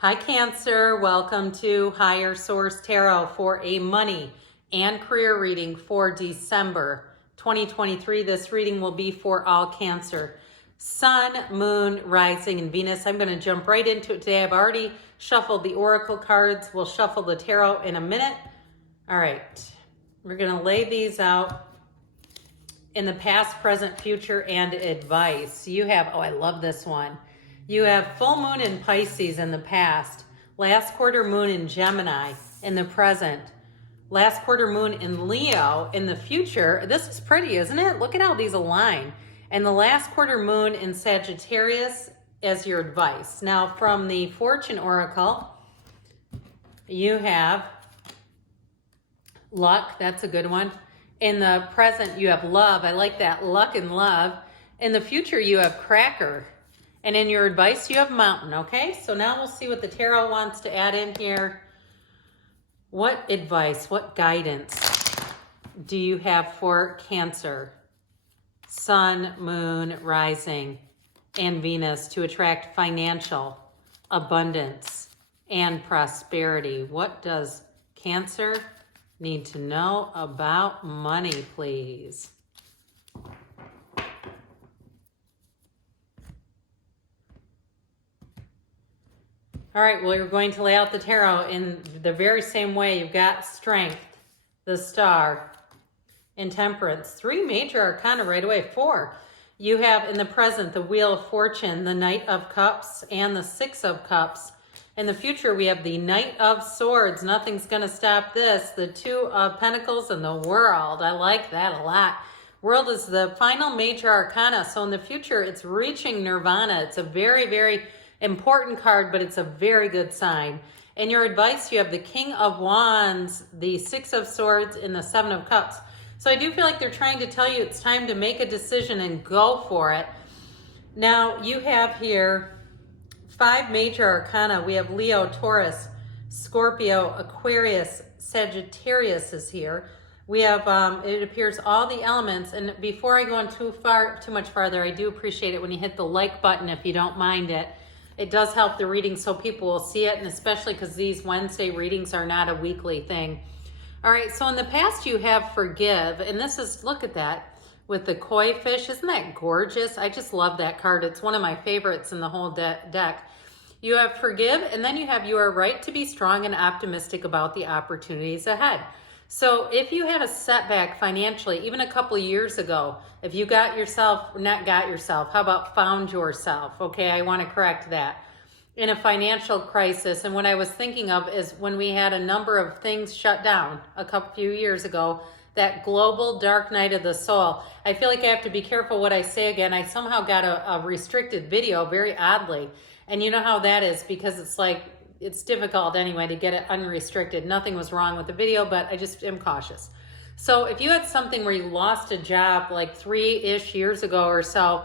Hi Cancer, welcome to Higher Source Tarot for a money and career reading for December 2023. This reading will be for all Cancer. Sun, Moon, Rising, and Venus. I'm going to jump right into it today. I've already shuffled the Oracle cards. We'll shuffle the Tarot in a minute. All right, we're going to lay these out in the past, present, future, and advice. You have, oh, I love this one. You have full moon in Pisces in the past, last quarter moon in Gemini in the present, last quarter moon in Leo in the future. This is pretty, isn't it? Look at how these align. And the last quarter moon in Sagittarius as your advice. Now, from the Fortune Oracle, you have luck. That's a good one. In the present, you have love. I like that, luck and love. In the future, you have cracker. And in your advice, you have mountain, okay? So now we'll see what the tarot wants to add in here. What advice, what guidance do you have for Cancer, Sun, Moon, Rising, and Venus to attract financial abundance and prosperity? What does Cancer need to know about money, please? All right, well, you're going to lay out the tarot in the very same way. You've got Strength, the Star, and Temperance. Three major arcana right away. Four. You have in the present the Wheel of Fortune, the Knight of Cups, and the Six of Cups. In the future, we have the Knight of Swords. Nothing's going to stop this. The Two of Pentacles and the World. I like that a lot. World is the final major arcana. So in the future, it's reaching nirvana. It's a very, very important card, but it's a very good sign. In your advice, you have the King of Wands, the Six of Swords, and the Seven of Cups. So I do feel like they're trying to tell you it's time to make a decision and go for it. Now, you have here five major arcana. We have Leo, Taurus, Scorpio, Aquarius, Sagittarius is here. We have, it appears, all the elements. And before I go on too much farther, I do appreciate it when you hit the like button if you don't mind it. It does help the reading so people will see it, and especially because these Wednesday readings are not a weekly thing. All right, so in the past you have Forgive, and this is, look at that, with the koi fish. Isn't that gorgeous? I just love that card. It's one of my favorites in the whole deck. You have Forgive, and then you have You Are Right to Be Strong and Optimistic About the Opportunities Ahead. So if you had a setback financially, even a couple of years ago, if you how about found yourself? Okay, I want to correct that. In a financial crisis, and what I was thinking of is when we had a number of things shut down few years ago, that global dark night of the soul. I feel like I have to be careful what I say again. I somehow got a restricted video, very oddly. And you know how that is, because it's like, it's difficult anyway to get it unrestricted. Nothing was wrong with the video, but I just am cautious. So if you had something where you lost a job like 3-ish years ago or so,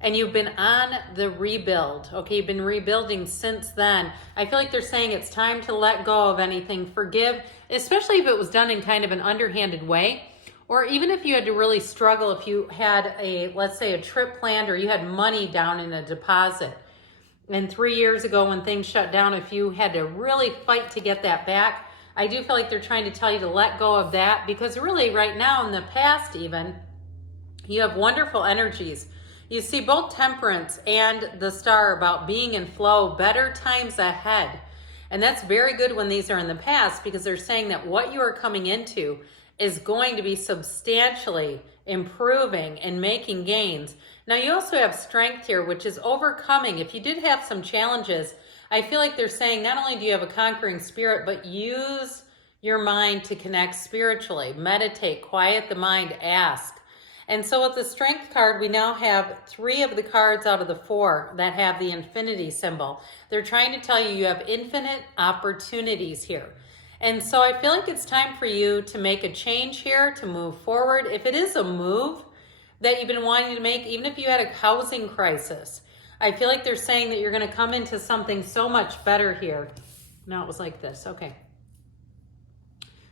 and you've been on the rebuild, okay, you've been rebuilding since then, I feel like they're saying it's time to let go of anything. Forgive, especially if it was done in kind of an underhanded way, or even if you had to really struggle, if you had let's say a trip planned, or you had money down in a deposit. And 3 years ago when things shut down, if you had to really fight to get that back, I do feel like they're trying to tell you to let go of that, because really right now in the past even, you have wonderful energies. You see both Temperance and the Star about being in flow, better times ahead. And that's very good when these are in the past, because they're saying that what you are coming into is going to be substantially improving and making gains. Now you also have Strength here, which is overcoming. If you did have some challenges, I feel like they're saying not only do you have a conquering spirit, but use your mind to connect spiritually. Meditate, quiet the mind, ask. And so with the Strength card, we now have 3 of the cards out of the 4 that have the infinity symbol. They're trying to tell you you have infinite opportunities here. And so I feel like it's time for you to make a change here, to move forward. If it is a move that you've been wanting to make, even if you had a housing crisis, I feel like they're saying that you're going to come into something so much better here. No, it was like this. Okay.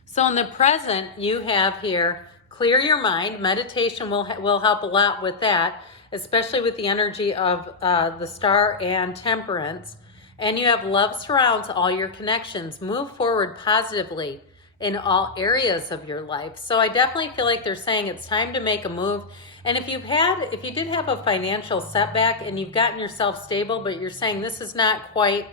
So in the present, you have here, clear your mind. Meditation will help a lot with that, especially with the energy of the Star and Temperance. And you have love surrounds all your connections. Move forward positively in all areas of your life. So I definitely feel like they're saying it's time to make a move. And if you did have a financial setback and you've gotten yourself stable, but you're saying this is not quite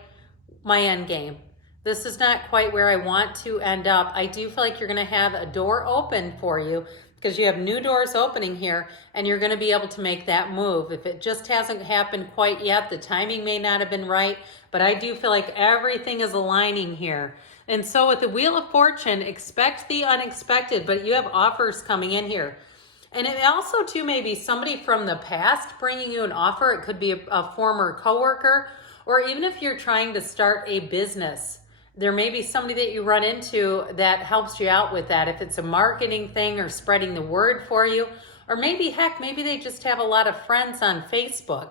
my end game, this is not quite where I want to end up, I do feel like you're going to have a door open for you, because you have new doors opening here, and you're going to be able to make that move. If it just hasn't happened quite yet, the timing may not have been right, but I do feel like everything is aligning here. And so with the Wheel of Fortune, expect the unexpected, but you have offers coming in here. And it also too may be somebody from the past bringing you an offer. It could be a former coworker, or even if you're trying to start a business, there may be somebody that you run into that helps you out with that. If it's a marketing thing or spreading the word for you, or maybe, heck, maybe they just have a lot of friends on Facebook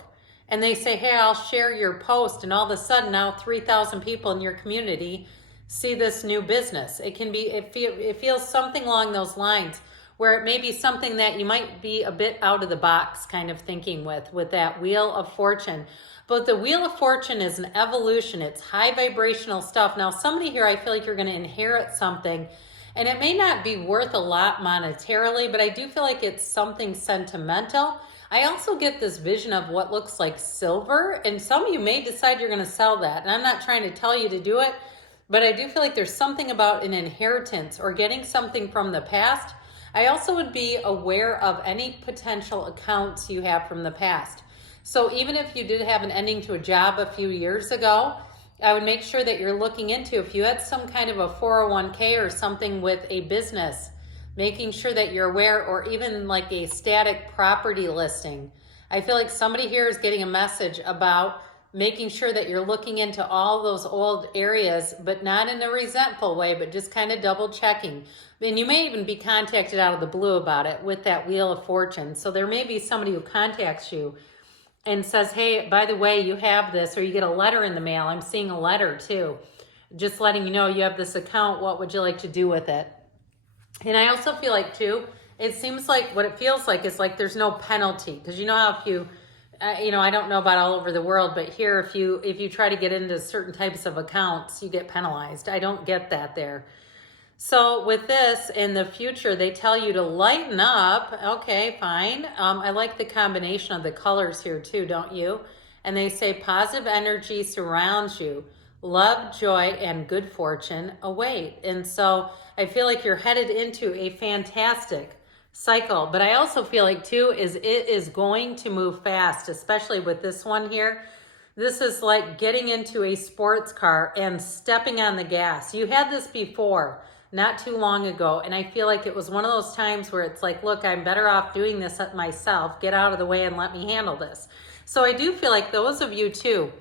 and they say, hey, I'll share your post. And all of a sudden now 3,000 people in your community see this new business. It can be, it feels something along those lines, where it may be something that you might be a bit out of the box kind of thinking with that Wheel of Fortune. But the Wheel of Fortune is an evolution. It's high vibrational stuff. Now, somebody here, I feel like you're going to inherit something, and it may not be worth a lot monetarily, but I do feel like it's something sentimental. I also get this vision of what looks like silver, and some of you may decide you're going to sell that. And I'm not trying to tell you to do it, but I do feel like there's something about an inheritance or getting something from the past. I also would be aware of any potential accounts you have from the past. So even if you did have an ending to a job a few years ago, I would make sure that you're looking into, if you had some kind of a 401k or something with a business, making sure that you're aware, or even like a static property listing. I feel like somebody here is getting a message about making sure that you're looking into all those old areas, but not in a resentful way, but just kind of double checking. And you may even be contacted out of the blue about it with that Wheel of Fortune. So there may be somebody who contacts you and says, hey, by the way, you have this, or you get a letter in the mail. I'm seeing a letter too, just letting you know you have this account. What would you like to do with it? And I also feel like too, it seems like what it feels like is like there's no penalty, because you know how if you, I don't know about all over the world, but here if you try to get into certain types of accounts, you get penalized. I don't get that there. So with this, in the future, they tell you to lighten up. Okay, fine. I like the combination of the colors here too, don't you? And they say positive energy surrounds you. Love, joy, and good fortune await. And so I feel like you're headed into a fantastic cycle. But I also feel like too, it is going to move fast, especially with this one here. This is like getting into a sports car and stepping on the gas. You had this before, not too long ago, and I feel like it was one of those times where it's like, look, I'm better off doing this myself. Get out of the way and let me handle this. So I do feel like those of you too,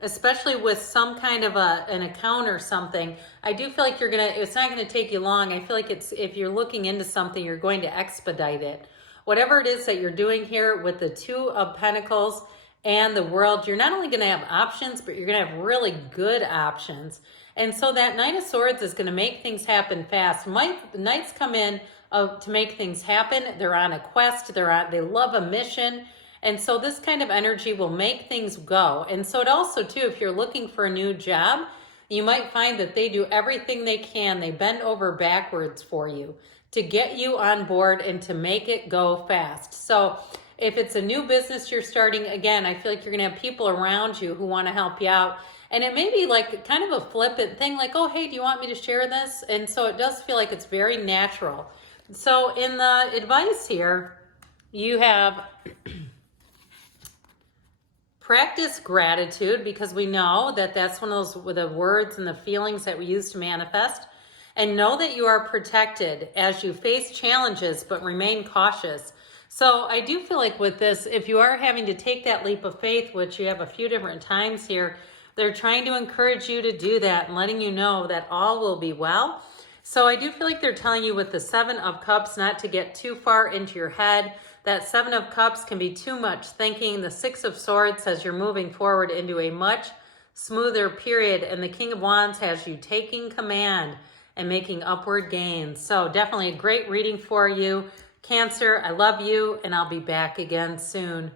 especially with some kind of an account or something, I do feel like it's not gonna take you long. I feel like if you're looking into something, you're going to expedite it. Whatever it is that you're doing here with the Two of Pentacles and the World, you're not only gonna have options, but you're gonna have really good options. And so that Knight of Swords is going to make things happen fast. Knights come in to make things happen. They're on a quest. They love a mission. And so this kind of energy will make things go. And so it also, too, if you're looking for a new job, you might find that they do everything they can. They bend over backwards for you to get you on board and to make it go fast. So if it's a new business you're starting, again, I feel like you're going to have people around you who want to help you out. And it may be like kind of a flippant thing, like, oh, hey, do you want me to share this? And so it does feel like it's very natural. So in the advice here, you have practice gratitude, because we know that that's one of those with the words and the feelings that we use to manifest. And know that you are protected as you face challenges, but remain cautious. So I do feel like with this, if you are having to take that leap of faith, which you have a few different times here, they're trying to encourage you to do that and letting you know that all will be well. So I do feel like they're telling you with the Seven of Cups not to get too far into your head. That Seven of Cups can be too much thinking. The Six of Swords says you're moving forward into a much smoother period. And the King of Wands has you taking command and making upward gains. So definitely a great reading for you. Cancer, I love you, and I'll be back again soon.